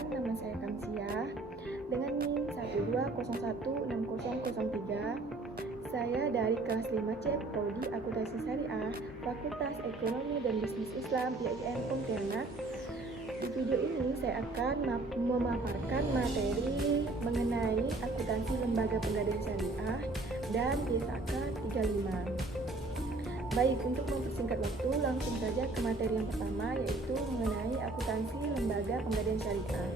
Perkenalkan, nama saya Kamsiah dengan NIM 12016003. Saya dari kelas 5C Prodi Akuntansi Syariah, Fakultas Ekonomi dan Bisnis Islam IAIN Pontianak. Di video ini saya akan memaparkan materi mengenai akuntansi lembaga pegadaian syariah dan YSAK 35. Baik, untuk mempersingkat waktu, langsung saja ke materi yang pertama, yaitu mengenai akuntansi lembaga pegadaian syariah.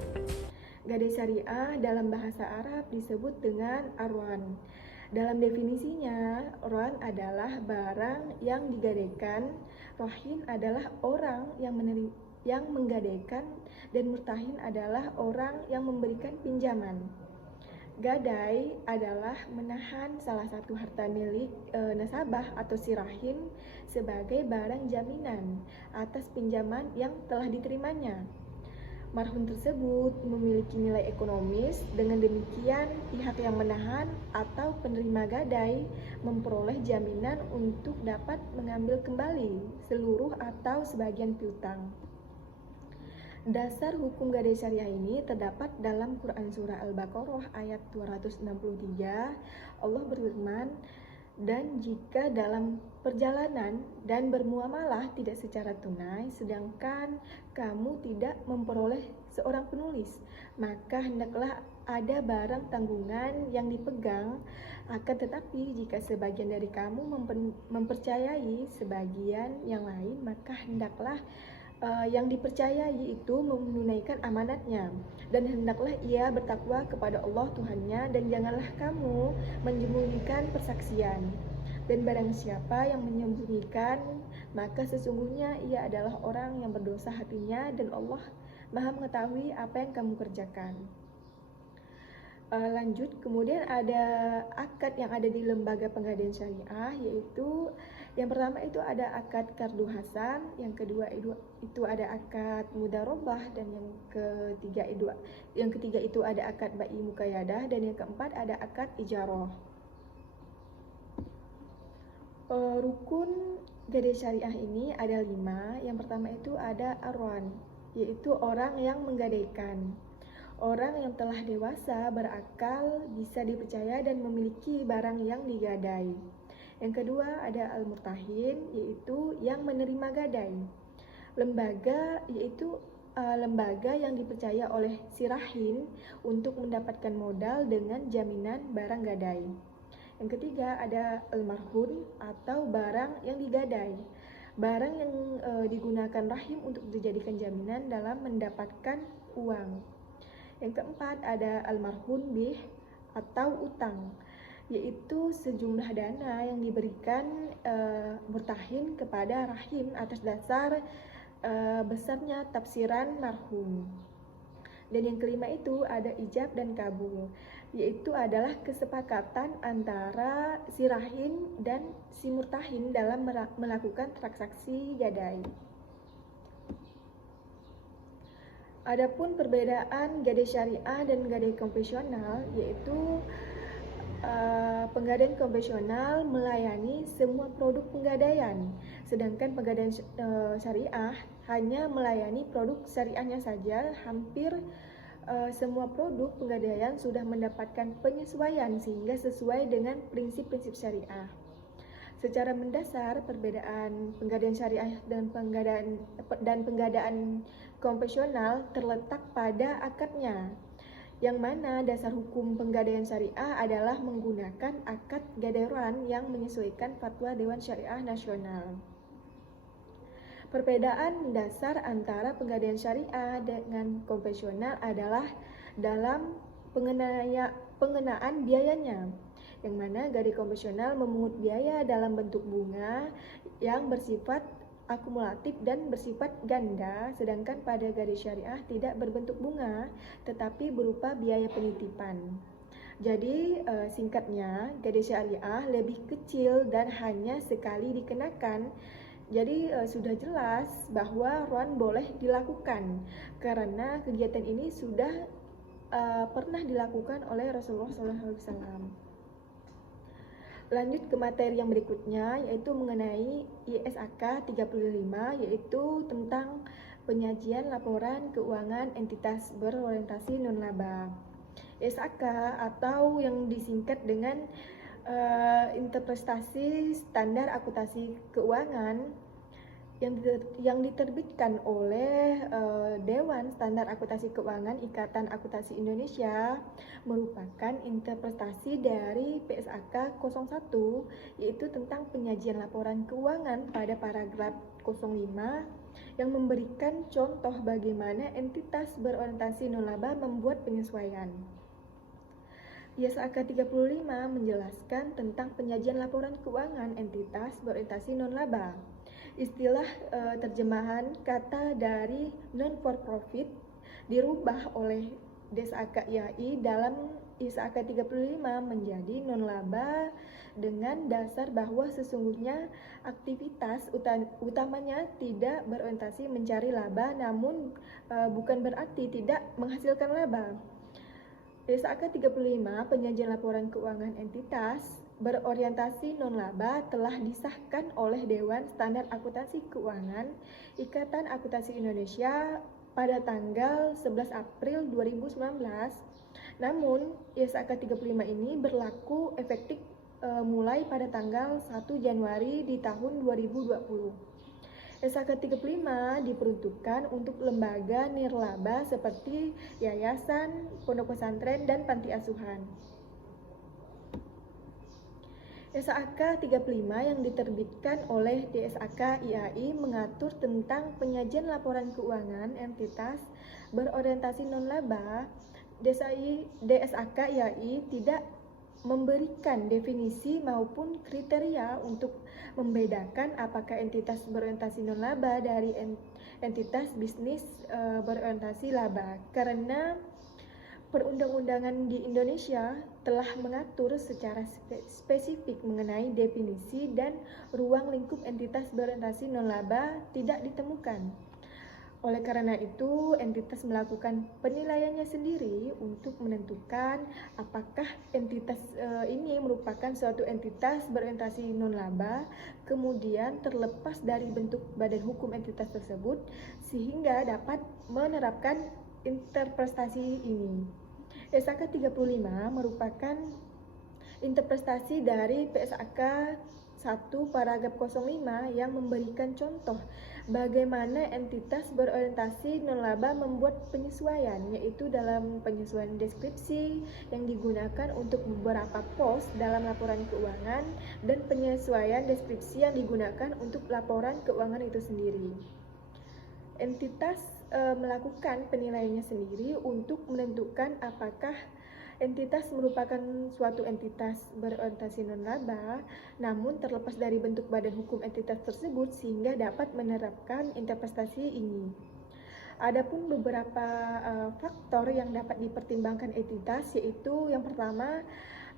Gadai syariah dalam bahasa Arab disebut dengan arwan. Dalam definisinya, arwan adalah barang yang digadaikan, rohin adalah orang yang menggadaikan, dan murtahin adalah orang yang memberikan pinjaman. Gadai adalah menahan salah satu harta milik nasabah atau si rahim sebagai barang jaminan atas pinjaman yang telah diterimanya. Marhum tersebut memiliki nilai ekonomis, dengan demikian pihak yang menahan atau penerima gadai memperoleh jaminan untuk dapat mengambil kembali seluruh atau sebagian piutang. Dasar hukum gadai syariah ini terdapat dalam Quran Surah Al-Baqarah ayat 263. Allah berfirman, "Dan jika dalam perjalanan dan bermuamalah tidak secara tunai, sedangkan kamu tidak memperoleh seorang penulis, maka hendaklah ada barang tanggungan yang dipegang. Akan tetapi jika sebagian dari kamu mempercayai sebagian yang lain, maka hendaklah yang dipercayai itu menunaikan amanatnya, dan hendaklah ia bertakwa kepada Allah Tuhannya, dan janganlah kamu menyembunyikan persaksian. Dan barang siapa yang menyembunyikan, maka sesungguhnya ia adalah orang yang berdosa hatinya, dan Allah Maha mengetahui apa yang kamu kerjakan." Lanjut, kemudian ada akad yang ada di lembaga pegadaian syariah, yaitu yang pertama itu ada akad kardu hasan, yang kedua itu ada akad mudarobah, dan yang ketiga itu ada akad bai mukayadah, dan yang keempat ada akad ijarah. Rukun gadai syariah ini ada 5. Yang pertama itu ada arwan, yaitu orang yang menggadaikan. Orang yang telah dewasa, berakal, bisa dipercaya dan memiliki barang yang digadai. Yang kedua ada al-murtahin, yaitu yang menerima gadai. Lembaga, yaitu lembaga yang dipercaya oleh si rahin untuk mendapatkan modal dengan jaminan barang gadai. Yang ketiga ada al-marhun atau barang yang digadai. Barang yang digunakan rahim untuk dijadikan jaminan dalam mendapatkan uang. Yang keempat ada al-marhun bih atau utang, yaitu sejumlah dana yang diberikan murtahin kepada rahim atas dasar besarnya tafsiran marhum. Dan yang kelima itu ada ijab dan kabul, yaitu adalah kesepakatan antara si rahim dan si murtahin dalam melakukan transaksi gadai. Adapun perbedaan gadai syariah dan gadai konvensional, yaitu penggadaian konvensional melayani semua produk penggadaian, sedangkan penggadaian syariah hanya melayani produk syariahnya saja. Hampir semua produk penggadaian sudah mendapatkan penyesuaian sehingga sesuai dengan prinsip-prinsip syariah. Secara mendasar, perbedaan penggadaian syariah dan penggadaian konvensional terletak pada akadnya, yang mana dasar hukum penggadaian syariah adalah menggunakan akad gadaian yang menyesuaikan fatwa Dewan Syariah Nasional. Perbedaan dasar antara penggadaian syariah dengan konvensional adalah dalam pengenaan biayanya, yang mana gadai konvensional memungut biaya dalam bentuk bunga yang bersifat akumulatif dan bersifat ganda, sedangkan pada gadai syariah tidak berbentuk bunga tetapi berupa biaya penitipan. Jadi singkatnya, gadai syariah lebih kecil dan hanya sekali dikenakan. Jadi sudah jelas bahwa ron boleh dilakukan karena kegiatan ini sudah pernah dilakukan oleh Rasulullah SAW. Lanjut ke materi yang berikutnya, yaitu mengenai YSAK 35, yaitu tentang penyajian laporan keuangan entitas berorientasi non-laba. SAK atau yang disingkat dengan interpretasi standar akuntansi keuangan yang diterbitkan oleh Dewan Standar Akuntansi Keuangan Ikatan Akuntansi Indonesia merupakan interpretasi dari PSAK 01, yaitu tentang penyajian laporan keuangan pada paragraf 05 yang memberikan contoh bagaimana entitas berorientasi non-laba membuat penyesuaian. PSAK 35 menjelaskan tentang penyajian laporan keuangan entitas berorientasi non-laba. Istilah terjemahan kata dari non for profit dirubah oleh DSAK IAI dalam ISAK 35 menjadi non-laba dengan dasar bahwa sesungguhnya aktivitas utamanya tidak berorientasi mencari laba, namun bukan berarti tidak menghasilkan laba. DSAK 35 penyajian laporan keuangan entitas berorientasi non-laba telah disahkan oleh Dewan Standar Akuntansi Keuangan Ikatan Akuntansi Indonesia pada tanggal 11 April 2019. Namun, ISAK 35 ini berlaku efektif mulai pada tanggal 1 Januari di tahun 2020. SAK 35 diperuntukkan untuk lembaga nirlaba seperti yayasan, pondok pesantren, dan panti asuhan. SAK 35 yang diterbitkan oleh DSAK IAI mengatur tentang penyajian laporan keuangan entitas berorientasi non-laba. DSAK IAI tidak memberikan definisi maupun kriteria untuk membedakan apakah entitas berorientasi non-laba dari entitas bisnis berorientasi laba, karena perundang-undangan di Indonesia telah mengatur secara spesifik mengenai definisi dan ruang lingkup entitas berorientasi non-laba tidak ditemukan. Oleh karena itu, entitas melakukan penilaiannya sendiri untuk menentukan apakah entitas ini merupakan suatu entitas berorientasi non-laba, kemudian terlepas dari bentuk badan hukum entitas tersebut, sehingga dapat menerapkan interpretasi ini. PSAK 35 merupakan interpretasi dari PSAK 1 paragraf 05 yang memberikan contoh bagaimana entitas berorientasi non-laba membuat penyesuaian, yaitu dalam penyesuaian deskripsi yang digunakan untuk beberapa pos dalam laporan keuangan dan penyesuaian deskripsi yang digunakan untuk laporan keuangan itu sendiri. Entitas melakukan penilaiannya sendiri untuk menentukan apakah entitas merupakan suatu entitas berorientasi non-laba, namun terlepas dari bentuk badan hukum entitas tersebut sehingga dapat menerapkan interpretasi ini. Adapun beberapa faktor yang dapat dipertimbangkan entitas, yaitu yang pertama,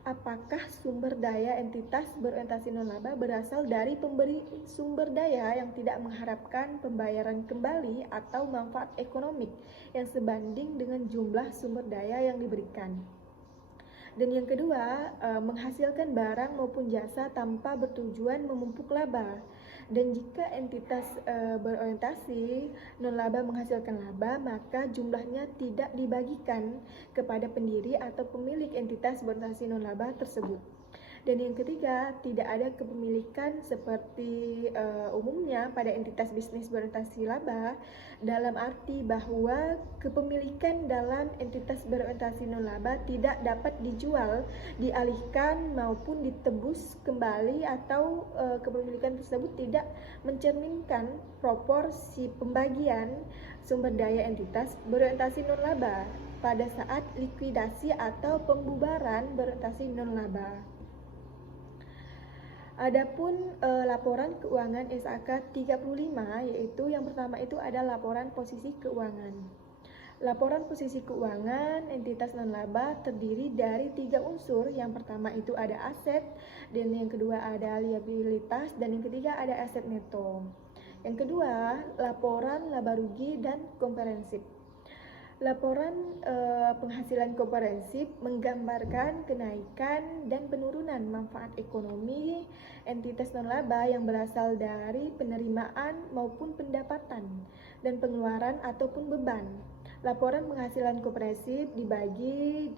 apakah sumber daya entitas berorientasi non-laba berasal dari pemberi sumber daya yang tidak mengharapkan pembayaran kembali atau manfaat ekonomik yang sebanding dengan jumlah sumber daya yang diberikan. Dan yang kedua, menghasilkan barang maupun jasa tanpa bertujuan memumpuk laba. Dan jika entitas berorientasi non-laba menghasilkan laba, maka jumlahnya tidak dibagikan kepada pendiri atau pemilik entitas berorientasi non-laba tersebut. Dan yang ketiga, tidak ada kepemilikan seperti umumnya pada entitas bisnis berorientasi laba, dalam arti bahwa kepemilikan dalam entitas berorientasi non-laba tidak dapat dijual, dialihkan maupun ditebus kembali, atau kepemilikan tersebut tidak mencerminkan proporsi pembagian sumber daya entitas berorientasi non-laba pada saat likuidasi atau pembubaran berorientasi non-laba. Adapun laporan keuangan SAK 35, yaitu yang pertama itu ada laporan posisi keuangan. Laporan posisi keuangan entitas non-laba terdiri dari 3 unsur. Yang pertama itu ada aset, dan yang kedua ada liabilitas, dan yang ketiga ada aset neto. Yang kedua, laporan laba rugi dan komprehensif. Laporan penghasilan komprehensif menggambarkan kenaikan dan penurunan manfaat ekonomi entitas non-laba yang berasal dari penerimaan maupun pendapatan. dan pengeluaran ataupun beban. Laporan penghasilan komprehensif dibagi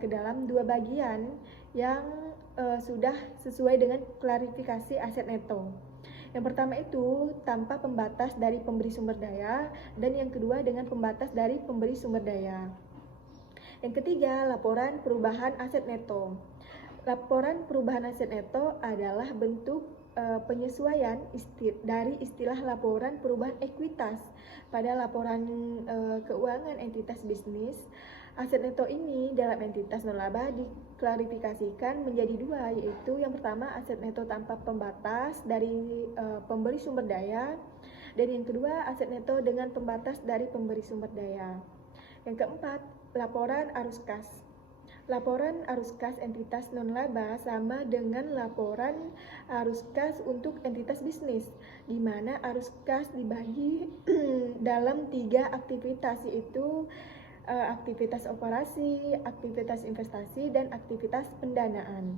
ke dalam dua bagian yang sudah sesuai dengan klarifikasi aset neto. Yang pertama itu tanpa pembatas dari pemberi sumber daya, dan yang kedua dengan pembatas dari pemberi sumber daya. Yang ketiga, laporan perubahan aset neto. Laporan perubahan aset neto adalah bentuk penyesuaian dari istilah laporan perubahan ekuitas pada laporan keuangan entitas bisnis. Aset neto ini dalam entitas nolaba diklarifikasikan menjadi dua, yaitu yang pertama aset neto tanpa pembatas dari pemberi sumber daya, dan yang kedua aset neto dengan pembatas dari pemberi sumber daya. Yang keempat, laporan arus kas. Laporan arus kas entitas non-laba sama dengan laporan arus kas untuk entitas bisnis, di mana arus kas dibagi dalam 3 aktivitas, yaitu aktivitas operasi, aktivitas investasi, dan aktivitas pendanaan.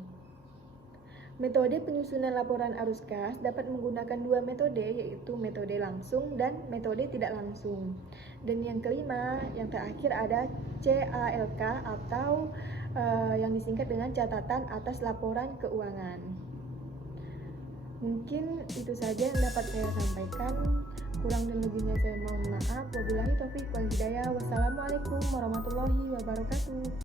Metode penyusunan laporan arus kas dapat menggunakan 2 metode, yaitu metode langsung dan metode tidak langsung. Dan yang kelima, yang terakhir ada CALK atau yang disingkat dengan catatan atas laporan keuangan. Mungkin itu saja yang dapat saya sampaikan. Kurang dan lebihnya saya mohon maaf. Wabillahi taufiq wal hidayah. Wassalamualaikum warahmatullahi wabarakatuh.